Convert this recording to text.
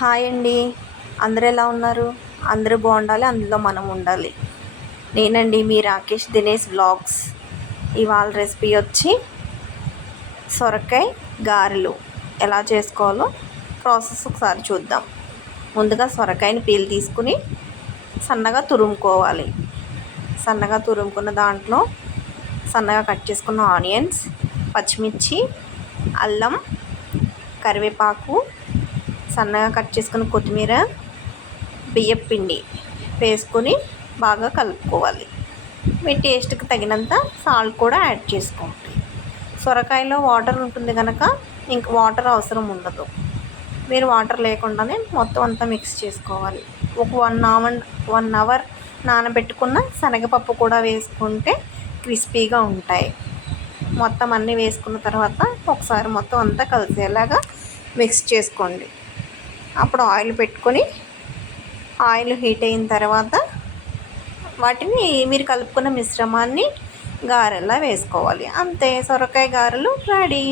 Hi అండి. అందరూ ఎలా ఉన్నారు? అందరూ బాగుండాలి, అందులో మనం ఉండాలి. నేనండి మీ రాకేష్ దినేష్ వ్లాగ్స్. ఇవాళ రెసిపీ వచ్చి సొరకాయ గారెలు ఎలా చేసుకోవాలో ప్రాసెస్ ఒకసారి చూద్దాం. ముందుగా సొరకాయని పీల్ తీసుకుని సన్నగా తురుముకోవాలి. సన్నగా తురుముకున్న దాంట్లో సన్నగా కట్ చేసుకున్న ఆనియన్స్, పచ్చిమిర్చి, అల్లం, కరివేపాకు, సన్నగా కట్ చేసుకున్న కొత్తిమీర, బియ్యం పిండి వేసుకొని బాగా కలుపుకోవాలి. మీ టేస్ట్కి తగినంత సాల్ట్ కూడా యాడ్ చేసుకోండి. సొరకాయలో వాటర్ ఉంటుంది కనుక ఇంక వాటర్ అవసరం ఉండదు. మీరు వాటర్ లేకుండానే మొత్తం అంతా మిక్స్ చేసుకోవాలి. ఒక 1 అవర్ నానబెట్టుకున్న శనగపప్పు కూడా వేసుకుంటే క్రిస్పీగా ఉంటాయి. మొత్తం అన్నీ వేసుకున్న తర్వాత ఒకసారి మొత్తం అంతా కలిసేలాగా మిక్స్ చేసుకోండి. అప్పుడు ఆయిల్ పెట్టుకొని ఆయిల్ హీట్ అయిన తర్వాత వాటిని మీరు కలుపుకున్న మిశ్రమాన్ని గారెలా వేసుకోవాలి. అంతే, సొరకాయ గారెలు రెడీ.